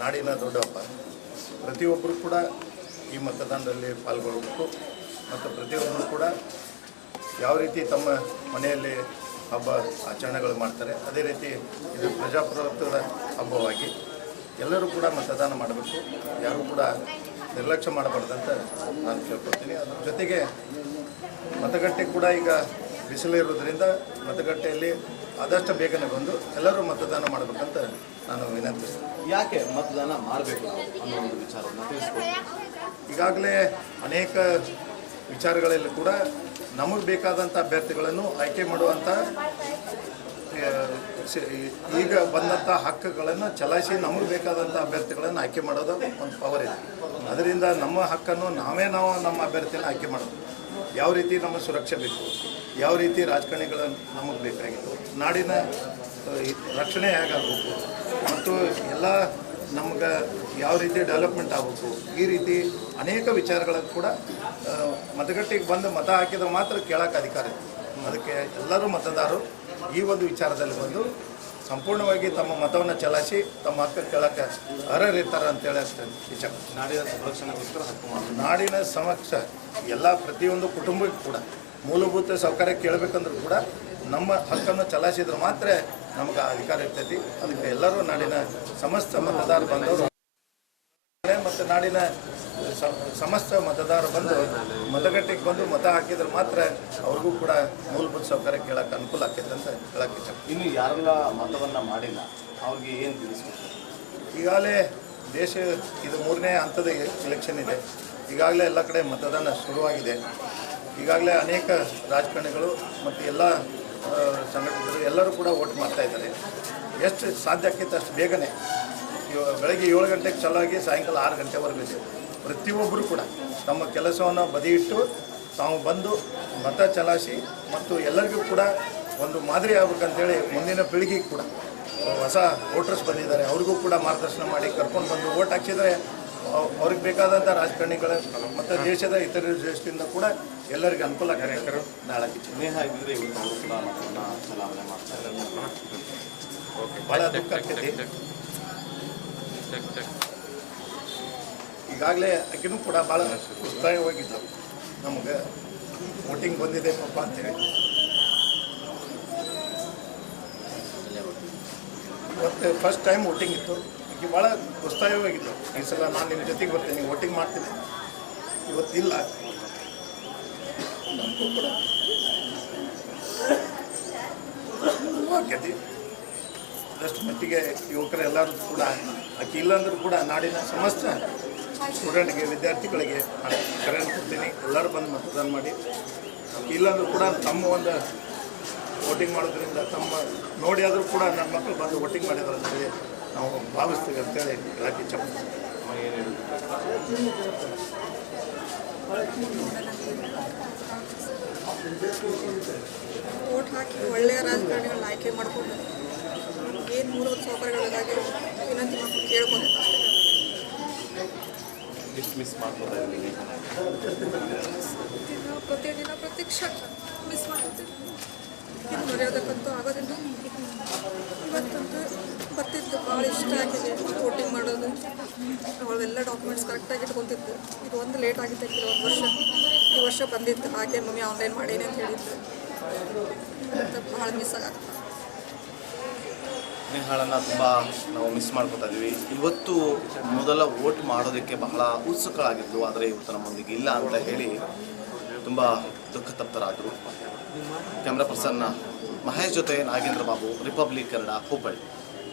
ನಾಡಿನ ದೊಡ್ಡ ಹಬ್ಬ. ಪ್ರತಿಯೊಬ್ಬರು ಕೂಡ ಈ ಮತದಾನದಲ್ಲಿ ಪಾಲ್ಗೊಳ್ಳಬೇಕು ಮತ್ತು ಪ್ರತಿಯೊಬ್ಬರು ಕೂಡ ಯಾವ ರೀತಿ ತಮ್ಮ ಮನೆಯಲ್ಲಿ ಹಬ್ಬ ಆಚರಣೆಗಳು ಮಾಡ್ತಾರೆ ಅದೇ ರೀತಿ ಇದು ಪ್ರಜಾಪ್ರಭುತ್ವದ ಹಬ್ಬವಾಗಿ ಎಲ್ಲರೂ ಕೂಡ ಮತದಾನ ಮಾಡಬೇಕು. ಯಾರೂ ಕೂಡ ನಿರ್ಲಕ್ಷ್ಯ ಮಾಡಬಾರ್ದಂತ ನಾನು ಕೇಳ್ಕೊಳ್ತೀನಿ. ಅದ್ರ ಜೊತೆಗೆ ಮತಗಟ್ಟೆ ಕೂಡ ಈಗ ಬಿಸಿಲು ಇರೋದ್ರಿಂದ ಮತಗಟ್ಟೆಯಲ್ಲಿ ಆದಷ್ಟು ಬೇಗನೆ ಬಂದು ಎಲ್ಲರೂ ಮತದಾನ ಮಾಡಬೇಕಂತ ನಾನು ವಿನಂತಿಸ್ತೀನಿ. ಯಾಕೆ ಮತದಾನ ಮಾಡಬೇಕು ಅನ್ನೋ ಒಂದು ವಿಚಾರವನ್ನು ತಿಳಿಸ್ಕೊಡಿ. ಈಗಾಗಲೇ ಅನೇಕ ವಿಚಾರಗಳಲ್ಲಿ ಕೂಡ ನಮಗೆ ಬೇಕಾದಂಥ ಅಭ್ಯರ್ಥಿಗಳನ್ನು ಆಯ್ಕೆ ಮಾಡುವಂಥ ಈಗ ಬಂದಂಥ ಹಕ್ಕುಗಳನ್ನು ಚಲಾಯಿಸಿ ನಮಗೆ ಬೇಕಾದಂಥ ಅಭ್ಯರ್ಥಿಗಳನ್ನು ಆಯ್ಕೆ ಮಾಡೋದು ಒಂದು ಪವರ್ ಇದೆ. ಅದರಿಂದ ನಮ್ಮ ಹಕ್ಕನ್ನು ನಾವು ನಮ್ಮ ಅಭ್ಯರ್ಥಿನ ಆಯ್ಕೆ ಮಾಡೋದು. ಯಾವ ರೀತಿ ನಮ್ಮ ಸುರಕ್ಷೆ ಬೇಕು, ಯಾವ ರೀತಿ ರಾಜಕಾರಣಿಗಳು ನಮಗೆ ಬೇಕಾಗಿತ್ತು, ನಾಡಿನ ರಕ್ಷಣೆ ಹೇಗಾಗಬೇಕು ಮತ್ತು ಎಲ್ಲ ನಮ್ಗೆ ಯಾವ ರೀತಿ ಡೆವಲಪ್ಮೆಂಟ್ ಆಗಬೇಕು, ಈ ರೀತಿ ಅನೇಕ ವಿಚಾರಗಳನ್ನು ಕೂಡ ಮತಗಟ್ಟೆಗೆ ಬಂದು ಮತ ಹಾಕಿದ್ರೆ ಮಾತ್ರ ಕೇಳೋಕ್ಕೆ ಅಧಿಕಾರ ಇದೆ. ಅದಕ್ಕೆ ಎಲ್ಲರೂ ಮತದಾರರು ಈ ಒಂದು ವಿಚಾರದಲ್ಲಿ ಬಂದು ಸಂಪೂರ್ಣವಾಗಿ ತಮ್ಮ ಮತವನ್ನು ಚಲಾಯಿಸಿ ತಮ್ಮ ಹಕ್ಕ ಕೇಳೋಕ್ಕೆ ಅರ್ಹರಿರ್ತಾರೆ ಅಂತೇಳಿ ವಿಚಾರ. ನಾಡಿನ ಸಂರಕ್ಷಣೆಗೋಸ್ಕರ ಹಕ್ಕು ಮಾಡಿ ನಾಡಿನ ಸಮಕ್ಷ ಎಲ್ಲ ಪ್ರತಿಯೊಂದು ಕುಟುಂಬಕ್ಕೂ ಕೂಡ ಮೂಲಭೂತ ಸೌಕರ್ಯ ಕೇಳಬೇಕಂದ್ರೂ ಕೂಡ ನಮ್ಮ ಹಕ್ಕನ್ನು ಚಲಾಯಿಸಿದ್ರೆ ಮಾತ್ರ ನಮ್ಗೆ ಅಧಿಕಾರ ಇರ್ತೈತಿ. ಅದಕ್ಕೆ ಎಲ್ಲರೂ ನಾಡಿನ ಸಮಸ್ತ ಮತದಾರ ಬಂದವರು ಮತ್ತು ನಾಡಿನ ಸಮಸ್ತ ಮತದಾರರು ಬಂದು ಮತಗಟ್ಟೆಗೆ ಬಂದು ಮತ ಹಾಕಿದ್ರೆ ಮಾತ್ರ ಅವ್ರಿಗೂ ಕೂಡ ಮೂಲಭೂತ ಸೌಕರ್ಯ ಕೇಳೋಕ್ಕೆ ಅನುಕೂಲ ಆಗ್ತೈತೆ ಅಂತ ಹೇಳಕ್ಕೆ ಇಷ್ಟ. ಇನ್ನು ಯಾರೆಲ್ಲ ಮತವನ್ನು ಮಾಡಿಲ್ಲ ಅವ್ರಿಗೆ ಏನು ತಿಳಿಸ್ಬೇಕು? ಈಗಾಗಲೇ ದೇಶ ಇದು 3ನೇ ಹಂತದ ಎಲೆಕ್ಷನ್ ಇದೆ. ಈಗಾಗಲೇ ಎಲ್ಲ ಕಡೆ ಮತದಾನ ಶುರುವಾಗಿದೆ. ಈಗಾಗಲೇ ಅನೇಕ ರಾಜಕಾರಣಿಗಳು ಮತ್ತು ಎಲ್ಲ ಸಂಘಟನೆಗಳು ಎಲ್ಲರೂ ಕೂಡ ವೋಟ್ ಮಾಡ್ತಾಯಿದ್ದಾರೆ. ಎಷ್ಟು ಸಾಧ್ಯ ಆಗ್ತೈತೆ ಅಷ್ಟು ಬೇಗನೆ ಬೆಳಗ್ಗೆ 7 ಗಂಟೆಗೆ ಚಾಲೂ ಆಗಿ ಸಾಯಂಕಾಲ 6 ಗಂಟೆವರೆಗೂ ಇದೆ. ಪ್ರತಿಯೊಬ್ಬರು ಕೂಡ ತಮ್ಮ ಕೆಲಸವನ್ನು ಬದಿಯಿಟ್ಟು ತಾವು ಬಂದು ಮತ ಚಲಾಯಿಸಿ ಮತ್ತು ಎಲ್ಲರಿಗೂ ಕೂಡ ಒಂದು ಮಾದರಿ ಆಗ್ಬೇಕಂತೇಳಿ ಮುಂದಿನ ಪೀಳಿಗೆಗೆ ಕೂಡ ಹೊಸ ವೋಟರ್ಸ್ ಬಂದಿದ್ದಾರೆ, ಅವ್ರಿಗೂ ಕೂಡ ಮಾರ್ಗದರ್ಶನ ಮಾಡಿ ಕರ್ಕೊಂಡು ಬಂದು ವೋಟ್ ಹಾಕಿದರೆ ಅವ್ರಿಗೆ ಬೇಕಾದಂಥ ರಾಜಕಾರಣಿಗಳ ಮತ್ತು ದೇಶದ ಇತರ ದೇಶದಿಂದ ಕೂಡ ಎಲ್ಲರಿಗೂ ಅನುಕೂಲ ಕಾರ್ಯಕರು ನಾಳೆ ಸ್ನೇಹ ಇದ್ದರೆ ಇವತ್ತು ಅವರು ಕೂಡ ಮತವನ್ನು ಚಲಾವಣೆ ಮಾಡ್ತಾ ಇದ್ದಾರೆ. ಭಾಳ ದುಃಖ ಆಗ್ತೈತಿ. ಈಗಾಗಲೇ ಆಕೆನೂ ಕೂಡ ಭಾಳ ಉತ್ಸಾಹವಾಗಿದ್ದು ನಮಗೆ ವೋಟಿಂಗ್ ಬಂದಿದೆ ಪಾಪ ಅಂತೇಳಿ. ಇವತ್ತು ಫಸ್ಟ್ ಟೈಮ್ ವೋಟಿಂಗ್ ಇತ್ತು. ಆಕೆ ಭಾಳ ಉತ್ಸಾಹವಾಗಿದ್ದು ಈ ಸಲ ನಾನು ನಿಮ್ಮ ಜೊತೆಗೆ ಬರ್ತೀನಿ, ವೋಟಿಂಗ್ ಮಾಡ್ತೀನಿ. ಇವತ್ತಿಲ್ಲ ನಮಗೂ ಕೂಡ ಆಕೈತಿ. ಅದಷ್ಟು ಮಟ್ಟಿಗೆ ಯುವಕರೆಲ್ಲರೂ ಕೂಡ ಆಕೆ ಇಲ್ಲಾಂದ್ರೂ ಕೂಡ ನಾಡಿನ ಸಮಸ್ತ ಸ್ಟೂಡೆಂಟ್ಗೆ ವಿದ್ಯಾರ್ಥಿಗಳಿಗೆ ಕರೆಯನ್ನು ಕೊಡ್ತೀನಿ, ಎಲ್ಲರೂ ಬಂದು ಮತದಾನ ಮಾಡಿ. ಆಕೆ ಇಲ್ಲಾಂದ್ರೂ ಕೂಡ ತಮ್ಮ ಒಂದು ವೋಟಿಂಗ್ ಮಾಡೋದ್ರಿಂದ ತಮ್ಮ ನೋಡಿ ಆದರೂ ಕೂಡ ನನ್ನ ಮಕ್ಕಳು ಬಂದು ವೋಟಿಂಗ್ ಮಾಡಿದ್ದಾರೆ ಅಂತೇಳಿ ನಾವು ಭಾವಿಸ್ತೀವಿ ಅಂತೇಳಿ ಹೇಳಕ್ಕೆ ಇಚ್ಛಪಡ್ತೀವಿ. ವೋಟ್ ಹಾಕಿ ಒಳ್ಳೆಯ ರಾಜಕಾರಣಿಗಳನ್ನ ಆಯ್ಕೆ ಮಾಡಿಕೊಂಡು ಏನು ಮೂಲಭೂತ ಸೌಕರ್ಯಗಳಿಗಾಗಿ ವಿನಂತಿ ಮಾಡ್ಕೊಂಡು ಕೇಳ್ಕೊಂಡು ಮಿಸ್ ಮಾಡ್ಬೋದಾ? ಪ್ರತಿದಿನ ಪ್ರತಿ ಕ್ಷಣ ಮಿಸ್ ಮಾಡ್ತೀವಿ. ಇದು ಮರೆಯೋದಕ್ಕಂತೂ ಆಗೋದಿಲ್ಲ. ಇವತ್ತಂತೂ ಬರ್ತಿದ್ದು ಭಾಳ ಇಷ್ಟ ಆಗಿದೆ ವೋಟಿಂಗ್ ಮಾಡೋದು. ಅವಳೆಲ್ಲ ಡಾಕ್ಯುಮೆಂಟ್ಸ್ ಕರೆಕ್ಟಾಗಿ ಇಟ್ಕೊತಿದ್ದು. ಇದು ಒಂದು ಲೇಟ್ ಆಗಿತ್ತು, ಈ ವರ್ಷ ಬಂದಿತ್ತು. ಹಾಗೆ ಮಮ್ಮಿ ಆನ್ಲೈನ್ ಮಾಡೀನಿ ಅಂತ ಹೇಳಿದ್ದು. ಮತ್ತು ಭಾಳ ಮಿಸ್ ಆಗುತ್ತೆ. ನೇಹಾಳನ್ನು ತುಂಬ ನಾವು ಮಿಸ್ ಮಾಡ್ಕೊತಾ ಇದ್ವಿ. ಇವತ್ತು ಮೊದಲ ವೋಟ್ ಮಾಡೋದಕ್ಕೆ ಬಹಳ ಉತ್ಸುಕರಾಗಿದ್ದು, ಆದರೆ ಇವತ್ತು ನಮ್ಮೊಂದಿಗೆ ಇಲ್ಲ ಅಂತ ಹೇಳಿ ತುಂಬ ದುಃಖ ತಪ್ತರಾದರು. ಕ್ಯಾಮ್ರಾ ಪರ್ಸನ್ ಮಹೇಶ್ ಜೊತೆ ನಾಗೇಂದ್ರ ಬಾಬು, ರಿಪಬ್ಲಿಕ್ ಕನ್ನಡ, ಹುಬ್ಬಳ್ಳಿ.